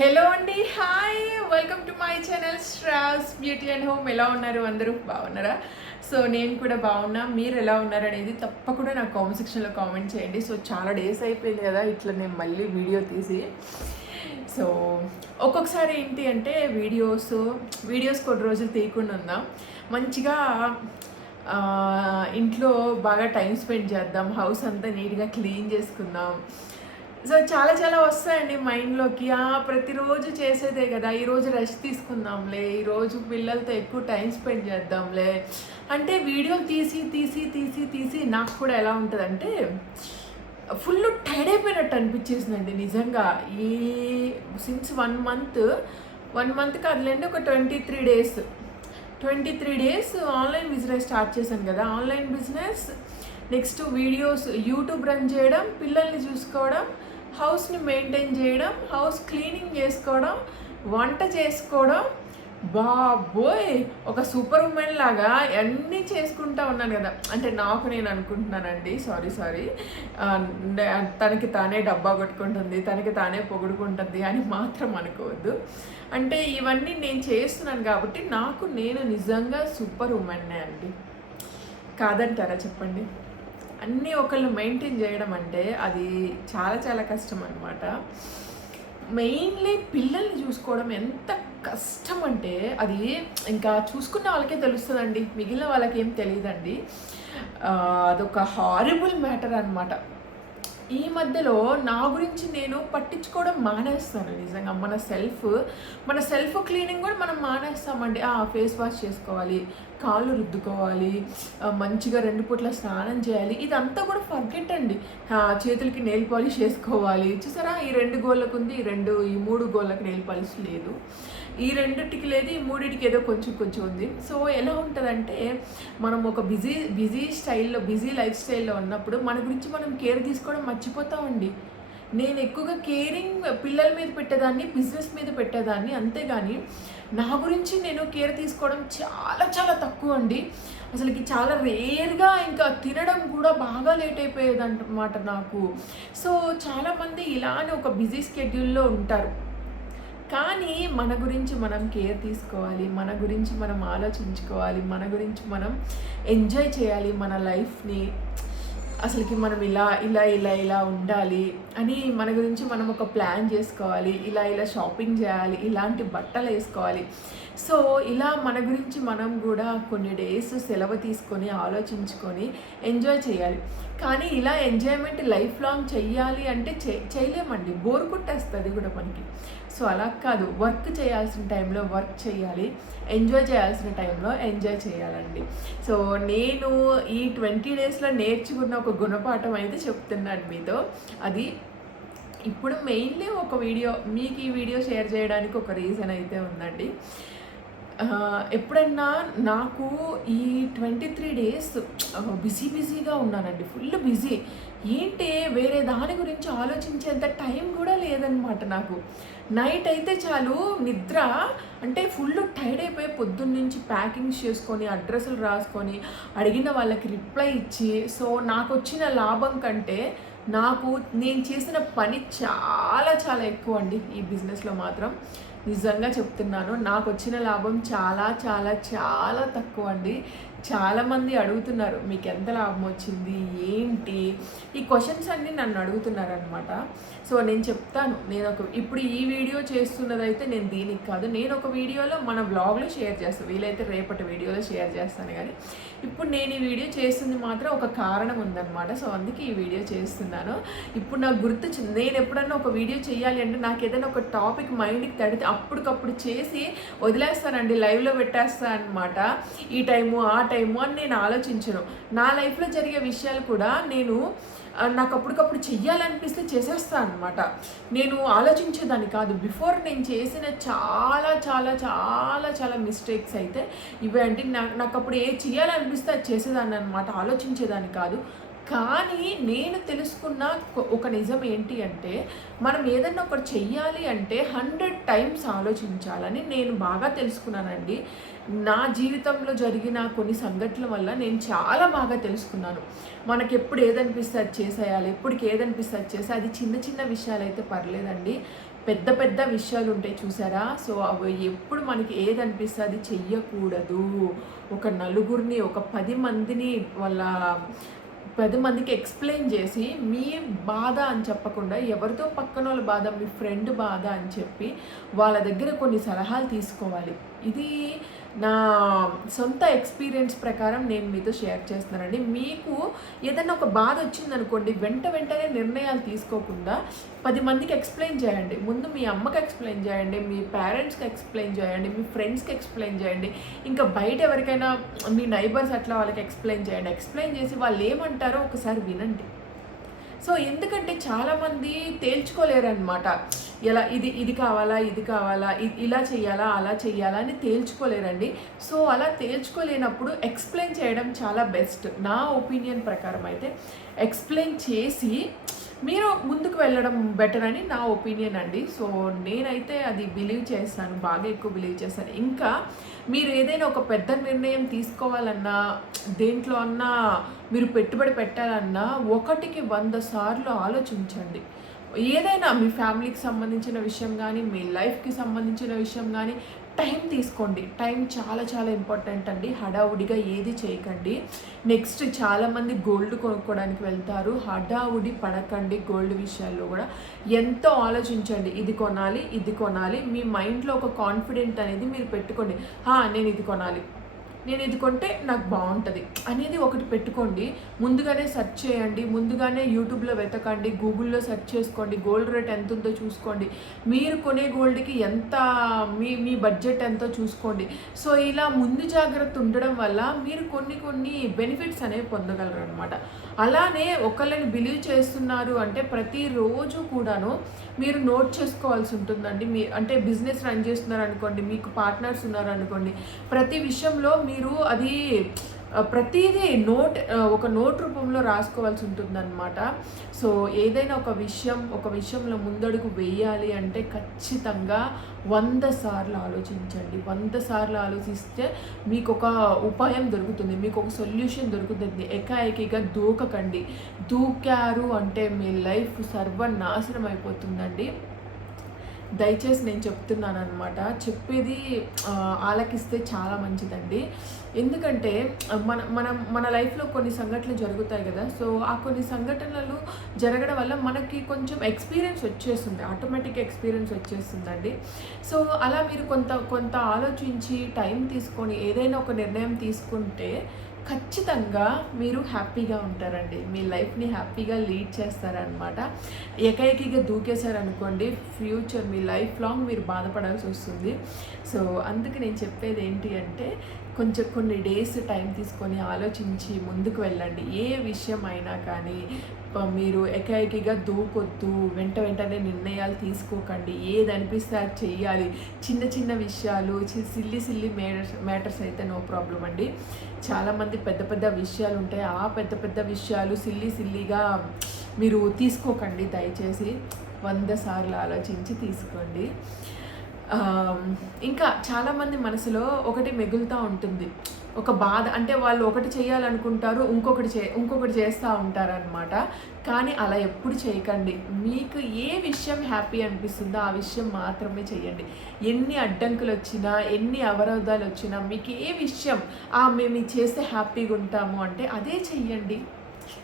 Hello అండి hi welcome to my channel straws beauty and home ఎలా ఉన్నారు అందరూ? బాగున్నారా? సో నేను కూడా బాగున్నా. మీరు ఎలా ఉన్నారు అనేది తప్పకుండా నాకు కామెంట్ సెక్షన్లో కామెంట్ చేయండి. సో చాలా డేస్ అయిపోయింది కదా ఇట్లా నేను మళ్ళీ వీడియో తీసి. సో ఒక్కొక్కసారి ఏంటి అంటే వీడియోస్ వీడియోస్ కొన్ని రోజులు తీయకుండా ఉందాం. మంచిగా ఇంట్లో బాగా టైం స్పెండ్ చేద్దాం. హౌస్ అంతా నీట్గా క్లీన్ చేసుకుందాం. సో చాలా చాలా వస్తాయండి మైండ్లోకి ప్రతిరోజు చేసేదే కదా ఈరోజు రెస్ట్ తీసుకుందాంలే ఈరోజు పిల్లలతో ఎక్కువ టైం స్పెండ్ చేద్దాంలే. అంటే వీడియో తీసి తీసి తీసి తీసి నాకు కూడా ఎలా ఉంటుందంటే ఫుల్ టైర్డ్ అయిపోయినట్టు అనిపించేసిందండి నిజంగా. ఈ since one month one month కాదులేండి ఒక twenty three days twenty three days online business start చేశాను కదా. Online business next videos YouTube run చేయడం పిల్లల్ని చూసుకోవడం హౌస్ని మెయింటైన్ చేయడం హౌస్ క్లీనింగ్ చేసుకోవడం వంట చేసుకోవడం. బాబోయ్! ఒక సూపర్ ఉమెన్ లాగా అన్నీ చేసుకుంటా ఉన్నాను కదా. అంటే నాకు నేను అనుకుంటున్నానండి సారీ సారీ. తనకి తానే డబ్బా కొట్టుకుంటుంది తనకి తానే పొగుడుకుంటుంది అని మాత్రం అనుకోవద్దు. అంటే ఇవన్నీ నేను చేస్తున్నాను కాబట్టి నాకు నేను నిజంగా సూపర్ ఉమెన్నే అండి. కాదంటారా చెప్పండి? అన్నీ ఒకళ్ళు మెయింటైన్ చేయడం అంటే అది చాలా చాలా కష్టం అనమాట మెయిన్లీ పిల్లల్ని చూసుకోవడం ఎంత కష్టం అంటే అది ఇంకా చూసుకున్న వాళ్ళకే తెలుస్తుందండి మిగిలిన వాళ్ళకి ఏం తెలియదండి అదొక హారిబుల్ మ్యాటర్ అనమాట ఈ మధ్యలో నా గురించి నేను పట్టించుకోవడం మానేస్తాను నిజంగా. మన సెల్ఫ్ మన సెల్ఫ్ క్లీనింగ్ కూడా మనం మానేస్తామండి. ఆ ఫేస్ వాష్ చేసుకోవాలి కాళ్ళు రుద్దుకోవాలి మంచిగా రెండు పూట్ల స్నానం చేయాలి. ఇదంతా కూడా ఫర్గెట్ అండి. చేతులకి నెయిల్ పాలిష్ వేసుకోవాలి చూసారా? ఈ రెండు గోళ్ళకు ఉంది ఈ రెండు ఈ మూడు గోళ్ళకి నెయిల్ పాలిష్ లేదు. ఈ రెండిటికి లేదు ఈ మూడింటికి ఏదో కొంచెం కొంచెం ఉంది. సో ఎలా ఉంటుందంటే మనం ఒక బిజీ బిజీ స్టైల్లో బిజీ లైఫ్ స్టైల్లో ఉన్నప్పుడు మన గురించి మనం కేర్ తీసుకోవడం మర్చిపోతామండి నేను ఎక్కువగా కేరింగ్ పిల్లల మీద పెట్టేదాన్ని బిజినెస్ మీద పెట్టేదాన్ని అంతేగాని నా గురించి నేను కేర్ తీసుకోవడం చాలా చాలా తక్కువ అండి అసలుకి చాలా రేర్గా ఇంకా తినడం కూడా బాగా లేట్ అయిపోయేదన్నమాట నాకు. సో చాలామంది ఇలానే ఒక బిజీ స్కెడ్యూల్లో ఉంటారు. కానీ మన గురించి మనం కేర్ తీసుకోవాలి మన గురించి మనం ఆలోచించుకోవాలి మన గురించి మనం ఎంజాయ్ చేయాలి మన లైఫ్ని అసలుకి మనం ఇలా ఇలా ఇలా ఇలా ఉండాలి అని మన గురించి మనం ఒక ప్లాన్ చేసుకోవాలి ఇలా ఇలా షాపింగ్ చేయాలి ఇలాంటి బట్టలు వేసుకోవాలి. సో ఇలా మన గురించి మనం కూడా కొన్ని డేస్ సెలవు తీసుకొని ఆలోచించుకొని ఎంజాయ్ చేయాలి. కానీ ఇలా ఎంజాయ్మెంట్ లైఫ్ లాంగ్ చెయ్యాలి అంటే చే చేయలేమండి. బోర్ కొట్టేస్తుంది కూడా మనకి. సో అలా కాదు. వర్క్ చేయాల్సిన టైంలో వర్క్ చేయాలి. ఎంజాయ్ చేయాల్సిన టైంలో ఎంజాయ్ చేయాలండి. సో నేను ఈ ట్వంటీ డేస్లో నేర్చుకున్న ఒక గుణపాఠం అయితే చెప్తున్నాను మీతో. అది ఇప్పుడు మెయిన్లీ ఒక వీడియో మీకు ఈ వీడియో షేర్ చేయడానికి ఒక రీజన్ అయితే ఉందండి. ఎప్పుడన్నా నాకు ఈ ట్వంటీ త్రీ డేస్ బిజీ బిజీగా ఉన్నానండి. Full busy. ఏంటి వేరే దాని గురించి ఆలోచించేంత టైం కూడా లేదనమాట నాకు. నైట్ అయితే చాలు నిద్ర అంటే ఫుల్ టైర్డ్ అయిపోయి పొద్దున్న నుంచి ప్యాకింగ్స్ చేసుకొని అడ్రస్లు రాసుకొని అడిగిన వాళ్ళకి రిప్లై ఇచ్చి సో నాకు వచ్చిన లాభం కంటే నాకు నేను చేసిన పని చాలా చాలా ఎక్కువ అండి ఈ బిజినెస్లో మాత్రం. నిజంగా చెప్తున్నాను. నాకు వచ్చిన లాభం చాలా చాలా చాలా తక్కువ అండి చాలామంది అడుగుతున్నారు మీకు ఎంత లాభం వచ్చింది? ఏంటి? ఈ క్వశ్చన్స్ అన్నీ నన్ను అడుగుతున్నారు అనమాట సో నేను చెప్తాను నేను ఒక ఇప్పుడు ఈ వీడియో చేస్తున్నదైతే నేను దీనికి కాదు నేను ఒక వీడియోలో మన బ్లాగ్లో షేర్ చేస్తాను వీలైతే రేపటి వీడియోలో షేర్ చేస్తాను కానీ ఇప్పుడు నేను ఈ వీడియో చేస్తుంది మాత్రం ఒక కారణం ఉందన్నమాట. సో అందుకే ఈ వీడియో చేస్తున్నాను. ఇప్పుడు నాకు గుర్తొచ్చింది నేను ఎప్పుడన్నా ఒక వీడియో చేయాలి అంటే నాకు ఏదైనా ఒక టాపిక్ మైండ్కి తడితే అప్పటికప్పుడు చేసి వదిలేస్తానండి లైవ్లో పెట్టేస్తాను అనమాట ఈ టైము ఆ టైము అని నేను ఆలోచించను. నా లైఫ్లో జరిగే విషయాలు కూడా నేను నాకు అప్పటికప్పుడు చెయ్యాలనిపిస్తే చేసేస్తాను అనమాట నేను ఆలోచించేదాన్ని కాదు. బిఫోర్ నేను చేసిన చాలా చాలా చాలా చాలా మిస్టేక్స్ అయితే ఇవే. అంటే నాకు నాకు అప్పుడు ఏ చేయాలనిపిస్తే అది చేసేదాన్ని అనమాట ఆలోచించేదాన్ని కాదు. కానీ నేను తెలుసుకున్న ఒక నిజం ఏంటి అంటే మనం ఏదన్నా ఒకటి చెయ్యాలి అంటే హండ్రెడ్ టైమ్స్ ఆలోచించాలని నేను బాగా తెలుసుకున్నానండి. నా జీవితంలో జరిగిన కొన్ని సంఘటనల వల్ల నేను చాలా బాగా తెలుసుకున్నాను. మనకి ఎప్పుడు ఏదనిపిస్తే అది చేసేయాలి ఎప్పటికి ఏదనిపిస్తే అది చేసే అది చిన్న చిన్న విషయాలు అయితే పర్లేదండి. పెద్ద పెద్ద విషయాలు ఉంటాయి చూసారా? సో అవి ఎప్పుడు మనకి ఏదనిపిస్తే అది చెయ్యకూడదు. ఒక నలుగురిని ఒక పది మందిని వాళ్ళ పది మందికి ఎక్స్ప్లెయిన్ చేసి మీ బాధ అని చెప్పకుండా ఎవరితో పక్కన వాళ్ళ బాధ మీ ఫ్రెండ్ బాధ అని చెప్పి వాళ్ళ దగ్గర కొన్ని సలహాలు తీసుకోవాలి. ఇది నా సొంత ఎక్స్పీరియన్స్ ప్రకారం నేను మీతో షేర్ చేస్తున్నానండి. మీకు ఏదైనా ఒక బాధ వచ్చిందనుకోండి వెంట వెంటనే నిర్ణయాలు తీసుకోకుండా పది మందికి ఎక్స్ప్లెయిన్ చేయండి. ముందు మీ అమ్మకి ఎక్స్ప్లెయిన్ చేయండి మీ పేరెంట్స్కి ఎక్స్ప్లెయిన్ చేయండి మీ ఫ్రెండ్స్కి ఎక్స్ప్లెయిన్ చేయండి. ఇంకా బయట ఎవరికైనా మీ నైబర్స్ అట్లా వాళ్ళకి ఎక్స్ప్లెయిన్ చేయండి. ఎక్స్ప్లెయిన్ చేసి వాళ్ళు ఏమంటారో ఒకసారి వినండి. సో ఎందుకంటే చాలామంది తేల్చుకోలేరనమాట ఎలా ఇది ఇది కావాలా ఇది కావాలా ఇలా చేయాలా అలా చేయాలా అని తేల్చుకోలేరండి. సో అలా తేల్చుకోలేనప్పుడు ఎక్స్ప్లెయిన్ చేయడం చాలా బెస్ట్. నా ఒపీనియన్ ప్రకారం అయితే ఎక్స్ప్లెయిన్ చేసి మీరు ముందుకు వెళ్ళడం బెటర్ అని నా ఒపీనియన్ అండి. సో నేనైతే అది బిలీవ్ చేస్తాను బాగా ఎక్కువ బిలీవ్ చేస్తాను. ఇంకా మీరు ఏదైనా ఒక పెద్ద నిర్ణయం తీసుకోవాలన్నా దేంట్లో అన్నా మీరు పెట్టుబడి పెట్టాలన్నా ఒకటికి వంద సార్లు ఆలోచించండి. ఏదైనా మీ ఫ్యామిలీకి సంబంధించిన విషయం కానీ మీ లైఫ్కి సంబంధించిన విషయం కానీ టైం తీసుకోండి. టైం చాలా చాలా ఇంపార్టెంట్ అండి. హడావుడిగా ఏది చేయకండి. నెక్స్ట్ చాలామంది గోల్డ్ కొనుక్కోవడానికి వెళ్తారు. హడావుడి పడకండి గోల్డ్ విషయాల్లో కూడా. ఎంతో ఆలోచించండి. ఇది కొనాలి ఇది కొనాలి. మీ మైండ్లో ఒక కాన్ఫిడెంట్ అనేది మీరు పెట్టుకోండి. "హా, నేను ఇది కొనాలి. నేను ఇది కొంటే నాకు బాగుంటుంది. అనేది ఒకటి పెట్టుకోండి. ముందుగానే సెర్చ్ చేయండి. ముందుగానే యూట్యూబ్లో వెతకండి. గూగుల్లో సెర్చ్ చేసుకోండి. గోల్డ్ రేట్ ఎంత ఉందో చూసుకోండి. మీరు కొనే గోల్డ్కి ఎంత మీ మీ బడ్జెట్ ఎంతో చూసుకోండి. సో ఇలా ముందు జాగ్రత్త ఉండడం వల్ల మీరు కొన్ని కొన్ని బెనిఫిట్స్ అనేవి పొందగలరు అనమాట అలానే ఒకళ్ళని బిలీవ్ చేస్తున్నారు అంటే ప్రతిరోజు కూడాను మీరు నోట్ చేసుకోవాల్సి ఉంటుందండి. మీ అంటే బిజినెస్ రన్ చేస్తున్నారు అనుకోండి మీకు పార్ట్నర్స్ ఉన్నారు అనుకోండి ప్రతి విషయంలో మీరు అది ప్రతిదీ నోట్ ఒక నోట్ రూపంలో రాసుకోవాల్సి ఉంటుందన్నమాట. సో ఏదైనా ఒక విషయం ఒక విషయంలో ముందడుగు వేయాలి అంటే ఖచ్చితంగా వంద సార్లు ఆలోచించండి. వంద సార్లు ఆలోచిస్తే మీకు ఒక ఉపాయం దొరుకుతుంది మీకు ఒక సొల్యూషన్ దొరుకుతుంది. ఏకాఏకిగా దూకకండి. దూకారు అంటే మీ లైఫ్ సర్వనాశనం అయిపోతుందండి. దయచేసి నేను చెప్తున్నాను అనమాట చెప్పేది ఆలకిస్తే చాలా మంచిదండి. ఎందుకంటే మన మనం మన లైఫ్లో కొన్ని సంఘటనలు జరుగుతాయి కదా. సో ఆ కొన్ని సంఘటనలు జరగడం వల్ల మనకి కొంచెం ఎక్స్పీరియన్స్ వచ్చేస్తుంది. ఆటోమేటిక్ ఎక్స్పీరియన్స్ వచ్చేస్తుందండి. సో అలా మీరు కొంత కొంత ఆలోచించి టైం తీసుకొని ఏదైనా ఒక నిర్ణయం తీసుకుంటే ఖచ్చితంగా మీరు హ్యాపీగా ఉంటారండి. మీ లైఫ్ని హ్యాపీగా లీడ్ చేస్తారనమాట ఏకైకిగా దూకేశారనుకోండి ఫ్యూచర్ మీ లైఫ్ లాంగ్ మీరు బాధపడాల్సి వస్తుంది. సో అందుకు నేను చెప్పేది ఏంటి అంటే కొంచెం కొన్ని డేస్ టైం తీసుకొని ఆలోచించి ముందుకు వెళ్ళండి. ఏ విషయం అయినా కానీ మీరు ఏకైకిగా దూకొద్దు వెంట వెంటనే నిర్ణయాలు తీసుకోకండి. ఏది అనిపిస్తే అది చెయ్యాలి. చిన్న చిన్న విషయాలు చి- సిల్లి సిల్లి మేటర్స్ మ్యాటర్స్ అయితే నో ప్రాబ్లం అండి. చాలామంది పెద్ద పెద్ద విషయాలు ఉంటాయి ఆ పెద్ద పెద్ద విషయాలు సిల్లి సిల్లిగా మీరు తీసుకోకండి. దయచేసి వంద సార్లు ఆలోచించి తీసుకోండి. ఇంకా చాలామంది మనసులో ఒకటి మిగులుతూ ఉంటుంది. ఒక బాధ అంటే వాళ్ళు ఒకటి చేయాలనుకుంటారు ఇంకొకటి చే ఇంకొకటి చేస్తూ ఉంటారనమాట కానీ అలా ఎప్పుడు చేయకండి. మీకు ఏ విషయం హ్యాపీ అనిపిస్తుందో ఆ విషయం మాత్రమే చేయండి ఎన్ని అడ్డంకులు వచ్చినా ఎన్ని అవరోధాలు వచ్చినా మీకు ఏ విషయం ఆ మేము చేస్తే హ్యాపీగా ఉంటాము అంటే అదే చెయ్యండి.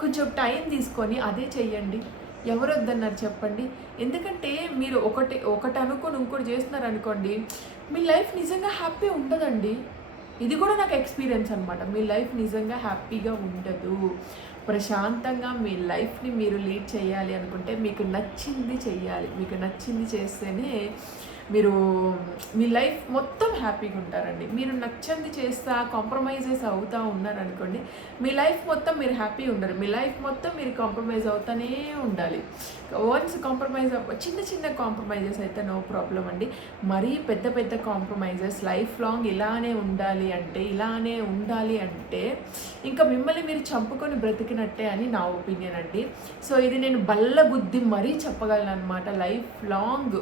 కొంచెం టైం తీసుకొని అదే చెయ్యండి. ఎవరు వద్దన్నారు చెప్పండి. ఎందుకంటే మీరు ఒకటి ఒకటి అనుకొని ఇంకోటి చేస్తున్నారు అనుకోండి మీ లైఫ్ నిజంగా హ్యాపీ ఉండదండి. ఇది కూడా నాకు ఎక్స్పీరియన్స్ అనమాట మీ లైఫ్ నిజంగా హ్యాపీగా ఉండదు. ప్రశాంతంగా మీ లైఫ్ని మీరు లీడ్ చేయాలి అనుకుంటే మీకు నచ్చింది చేయాలి. మీకు నచ్చింది చేస్తేనే మీరు మీ లైఫ్ మొత్తం హ్యాపీగా ఉంటారండి. మీరు నచ్చంది చేస్తా కాంప్రమైజెస్ అవుతూ ఉన్నారనుకోండి మీ లైఫ్ మొత్తం మీరు హ్యాపీ ఉండరు. మీ లైఫ్ మొత్తం మీరు కాంప్రమైజ్ అవుతానే ఉండాలి. వన్స్ కాంప్రమైజ్ చిన్న చిన్న కాంప్రమైజెస్ అయితే నో ప్రాబ్లం అండి. మరీ పెద్ద పెద్ద కాంప్రమైజెస్ లైఫ్ లాంగ్ ఇలానే ఉండాలి అంటే ఇలానే ఉండాలి అంటే ఇంకా మిమ్మల్ని మీరు చంపుకొని బ్రతికినట్టే అని నా ఒపీనియన్ అండి. సో ఇది నేను బల్ల బుద్ధి మరీ చెప్పగలను అనమాట లైఫ్ లాంగ్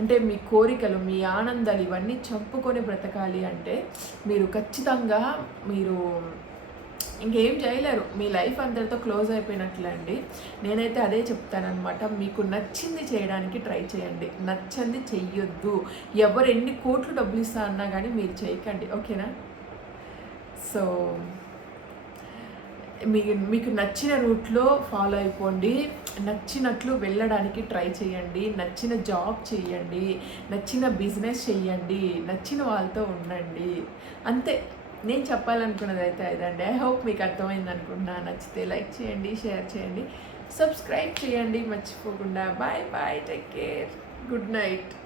అంటే మీ కోరికలు మీ ఆనందాలు ఇవన్నీ చంపుకొని బ్రతకాలి అంటే మీరు ఖచ్చితంగా మీరు ఇంకేం చేయలేరు. మీ లైఫ్ అందరితో క్లోజ్ అయిపోయినట్లండి. నేనైతే అదే చెప్తానమాట మీకు నచ్చింది చేయడానికి ట్రై చేయండి. నచ్చంది చెయ్యొద్దు. ఎవరు ఎన్ని కోట్లు డబ్బులు ఇస్తా అన్నా కానీ మీరు చేయకండి. ఓకేనా? సో మీ మీకు నచ్చిన రూట్లో ఫాలో అయిపోండి. నచ్చినట్లు వెళ్ళడానికి ట్రై చేయండి. నచ్చిన జాబ్ చేయండి. నచ్చిన బిజినెస్ చేయండి. నచ్చిన వాళ్ళతో ఉండండి. అంతే. నేను చెప్పాలనుకున్నది అయితే ఇదండి ఐ హోప్ మీకు అర్థమైంది అనుకుంటున్నా. నచ్చితే లైక్ చేయండి షేర్ చేయండి. సబ్స్క్రైబ్ చేయండి. మర్చిపోకుండా. Bye bye. Take care. Good night.